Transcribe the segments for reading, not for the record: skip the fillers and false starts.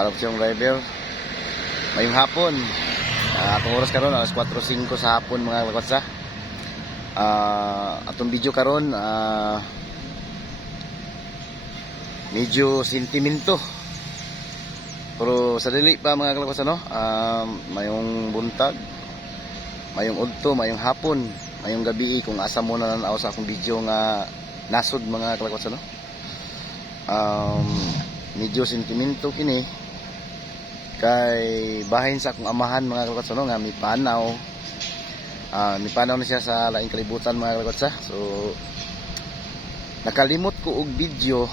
Harap siyang driver. Mayong hapon. Atong oras karon alas 4:05 sa hapon mga kalakotsa. Atong video karon medyo sentimento. Pero sa dili pa mga kalakotsa no. Mayong buntag, mayong udto, mayong hapon, mayong gabi kung asa mo na nanaw sa akong video nga nasod mga kalakotsa no. Medyo sentimento kini kay bahin sa akong amahan mga kalakotsa no, nga mipanaw na siya sa laing kalibutan mga kalakotsa. So nakalimot ko og video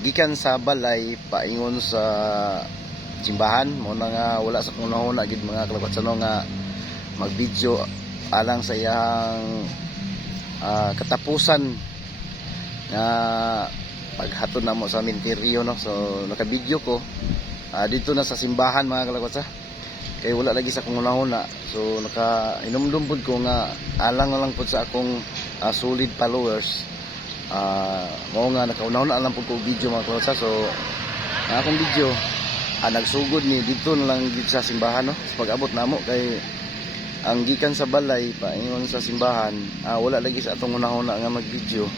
gikan sa balay paingon sa simbahan mo na nga wala sa kunahon na gid mga kalakotsa no, nga mag-video alang sa iyang katapusan nga paghatod na mo sa minteryo no. So naka-video ko dito na sa simbahan mga kalakotsa kay wala lagi sa kunahon na. So naka-inumdum pud ko nga alang na lang pud sa akong solid followers. Mao nga nakaunahon na lang pud ko video mga kalakotsa. So ang akong video nagsugod ni dito na lang dito sa simbahan no. So pag-abot namo kay ang gikan sa balay paingon sa simbahan wala lagi sa atong unahon na nga mag-video.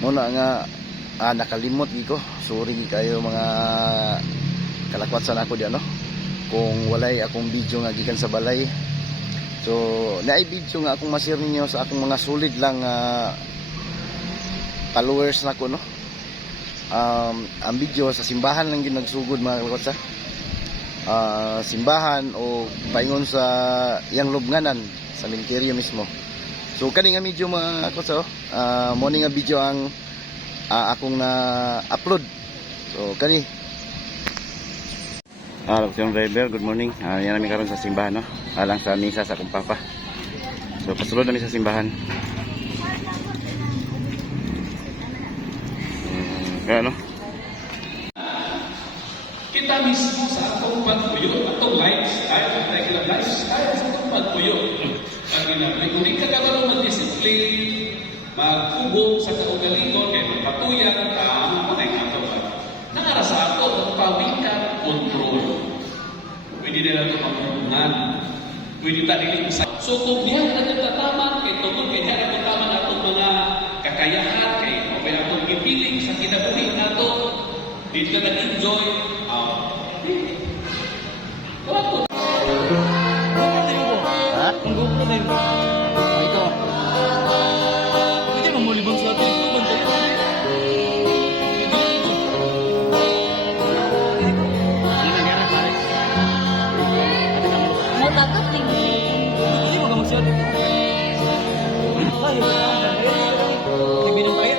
Muna nga nakalimot giko. Sorry kayo mga kalakwatsan ako diyan no, kung walay akong video nga gikan sa balay. So naay video nga akong ma-share ninyo sa akong mga solid lang followers nako no. Ang video sa simbahan lang gid nagsugod mga kalakwatsa. Simbahan o paingon sa iyang lubnganan sa minteryo mismo. So kani nga video mga kalakwatsa mo ni nga video ang akong na-upload. So kani yung driver, good morning. Yan namin karon sa simbahan no, alang sa misa sa akong papa. So pasulod namin sa simbahan. Kaya no, kita mismo sa atong pagpuyo, atong lifestyle, atong lifestyle sa atong pagpuyo. Ang ginagawa, kung di ka karoon mag-discipline, magkubog sa kaugalingon, kaya magpatuyan, tama na yung ato ba? Nakara sa ato, magpawikan, control. Pwede na ito magpulungan. Pwede tayo sa... So kung diyan na natataman, kay tungkol, kaya diyan natataman atong mga kakayahan, kay may atong ipiling sa kinabuhi na ito, dito ka nag-enjoy, wala po. ha? Ang GoPro na yun. Ito. Pwede mo mulibang sa atin. Ito, bantay ko. Matagat din. Pwede mo gamag sa atin. Layo. Ibinang tayo.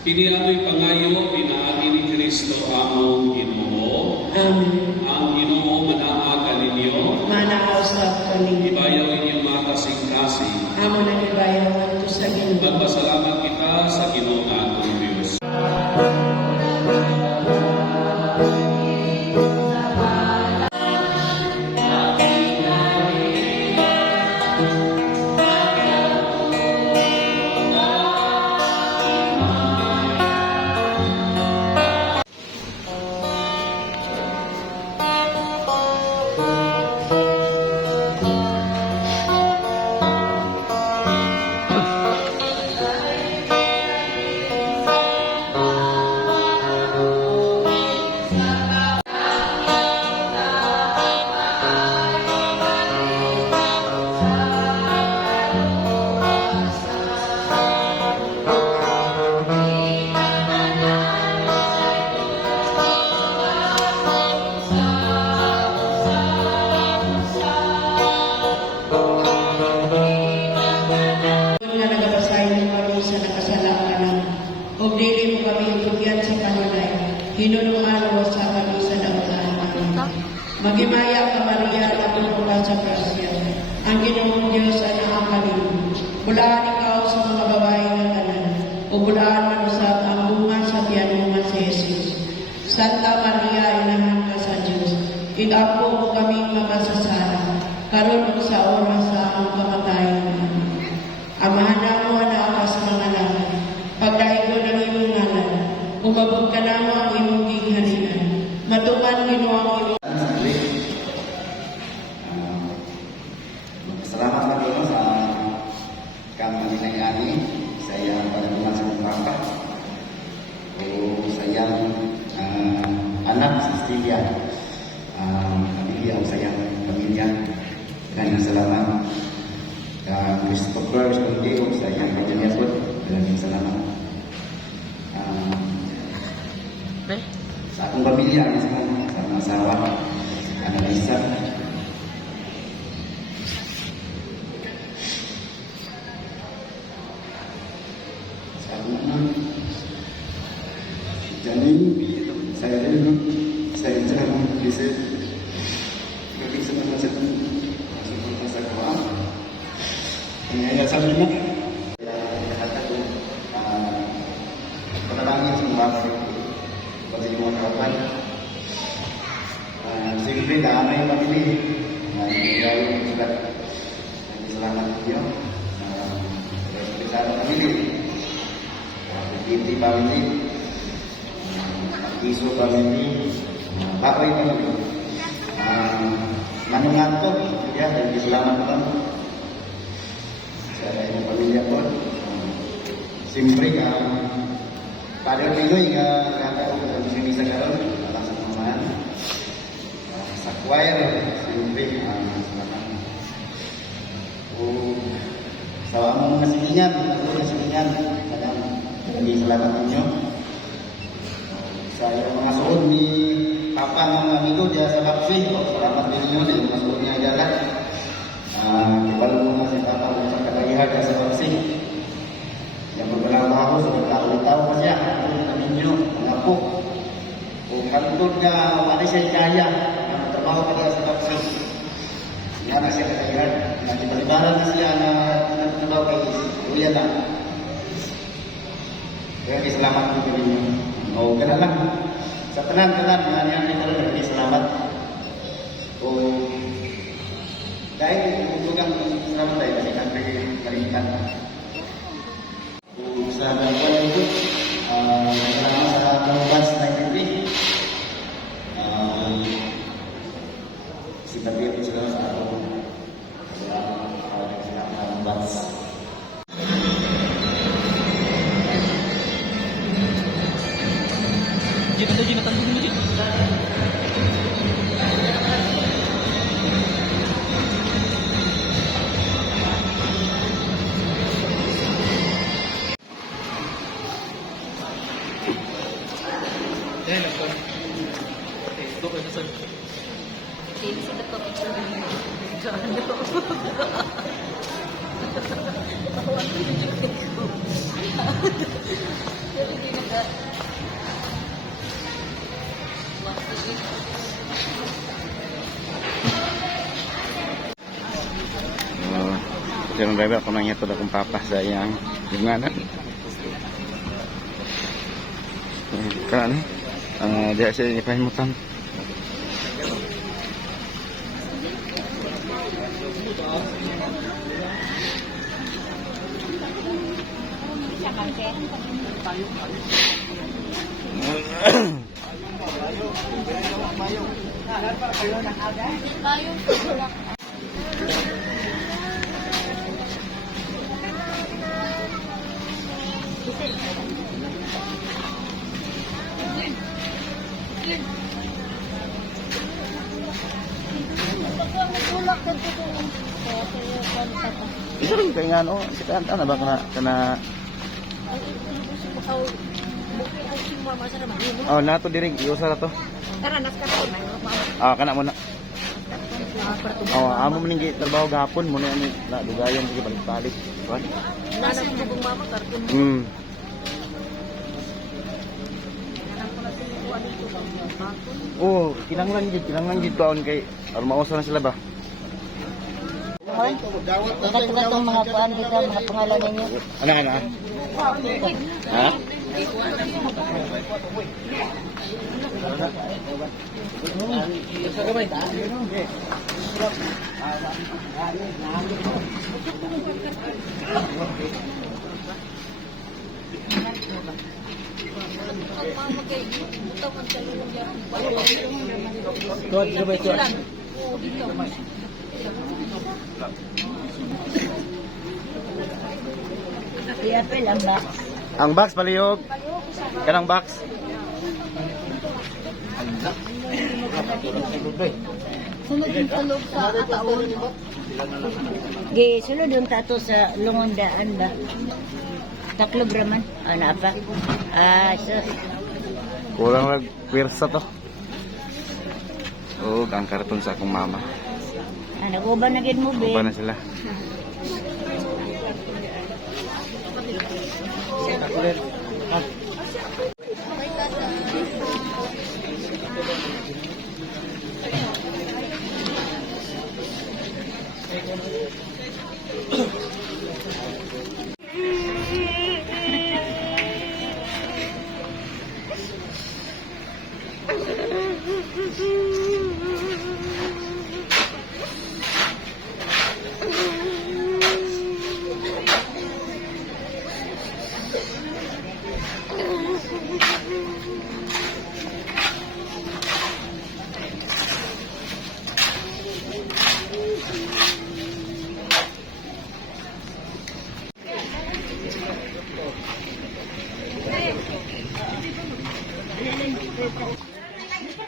Kini ato'y pangayo, pinaagi ni Kristo among Ginoo. Amen. Ang Ginoo manaaga ninyo, Manaaw sa kaninyo. ibayaw inyong mga kasing-kasing. Amo na ibayawan to sa Ginoo. Magpasalamat kita sa Ginoo nga atong Diyos. Hinunungan sa kabisan ang tahanan. Magimaya ka Maria, natulungan sa grasya. Ang Ginoong Diyos ay naakalin. Bulaan ikaw sa mga babae na tanan. Maria, inahan ka sa Diyos. Itapo mo kaming makasasala, karon ug sa oras sa among kamatayon. Amahan mo na sa mga langit, pagdahigon ng imong ngalan, umabot ka namo ang imong gingharian. Matuman Ginoo ang imong Salamat lagi no sa kami ani sa iyang panagbunan sa papa. O sa iyang anak si Stevia. Pamilya o sa iyang pamilya. Maraming salamat. Christopher Escondido sa iyang pamilya po. Maraming salamat. Sa akong pamilya, sa mga asawa, Annalisa, Janine, saya rin, saya jangan bisa lebih senang macam masa kawan. Ini ada sahaja. Kata tu, penerangnya semua bagi semua kawan. Simple damai family. Dia sudah selamat dia. Kita family. Di family. Isu family, bapak itu manunganto ya dan diselamatkan. Saya ini pamilya pun simpri pada minggu hingga kata sini sekarang langsung makan sakwair simpri selamat. Salam masih kadang diselamatkannya. Saya mengasuh di papa ng amigo dia sa Lapsi. Salamat din yun. Mengasuh niya jalan. Kibalo mo na si papa sa katagihan dia sa Lapsi. Yang beberapa tahun sudah tahu pa siya. Ano na ninyo, mga po. Kung kantod niya, wali siya kaya. Trabaho pa dia sa Lapsi. Yan na siya katagihan. Nagibalibaran na siya na tinatulaw kay Kuya na. Kaya selamat po ninyo. O ganun lang. Sa tanan-tanan, yan ito rin. Salamat. O dahil hubungan salamat tayo kasi kami kalimutan. O sa nagawin ito, salamat sa Pangabas 93. Si Tabi ito sila sa ako. Sa Pangabas. Jin, natandun mo Jin. Dahil ako. Doon ka na saan. Hindi sila pa picture din. Diyan ako. Ako ang pinigil ko. Pero hindi naka... Yung driver ako nang ito akong papa sa iyang lunganan. Kan dia saya ni pahimutan. Isang kay nga no, si kanta na ba kana oh nato diri iusa na to. Tara, naskaroon na. Kana mo na. Amo man ning trabaho gahapon mo na ni dugayon sige balik-balik. Kuan. Nasa bubong mama karton. Oh, kinanglan gid taon kay armausa na sila ba? Dapat mga kuan dito, mga pangalan ninyo. Ano? Ha? Ang box palihog. Kanang box. Sunod yung tulog sa ataon. Gi, sulod yung tato sa lungondaan ba? Taklob raman. Ano pa? So, Kurang lang pwersa to. Oh, ang karton sa akong mama. nag-uban na gid mo, be. Upa na sila.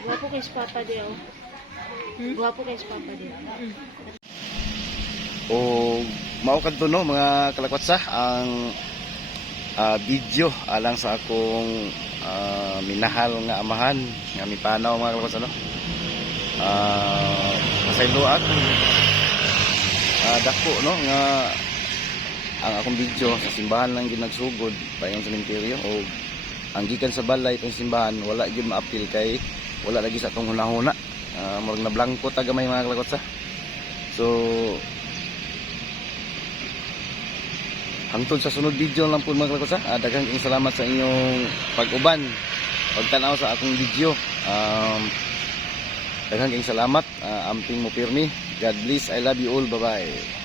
Guwapo kay Papa Dio. Guwapo kay Papa Dio. O mao kadto no mga kalakwatsa ang video alang sa akong minahal nga amahan nga mipanaw mga kalakwatsa no. Pasaylo ako dako no nga ang akong video sa simbahan lang gyud nagsugod payon sa sementeryo o ang gikan sa balay itong simbahan wala gyud maapil kay wala lagi sa atong hunahuna. Murag na blanco tagamay mga kalakwatsa. So hangtod sa sunod video lang po mga kalakwatsa. Daghang salamat sa inyong pag-uban, pagtanaw sa akong video. Daghang salamat. Amping mo pirmi. God bless. I love you all. Bye-bye.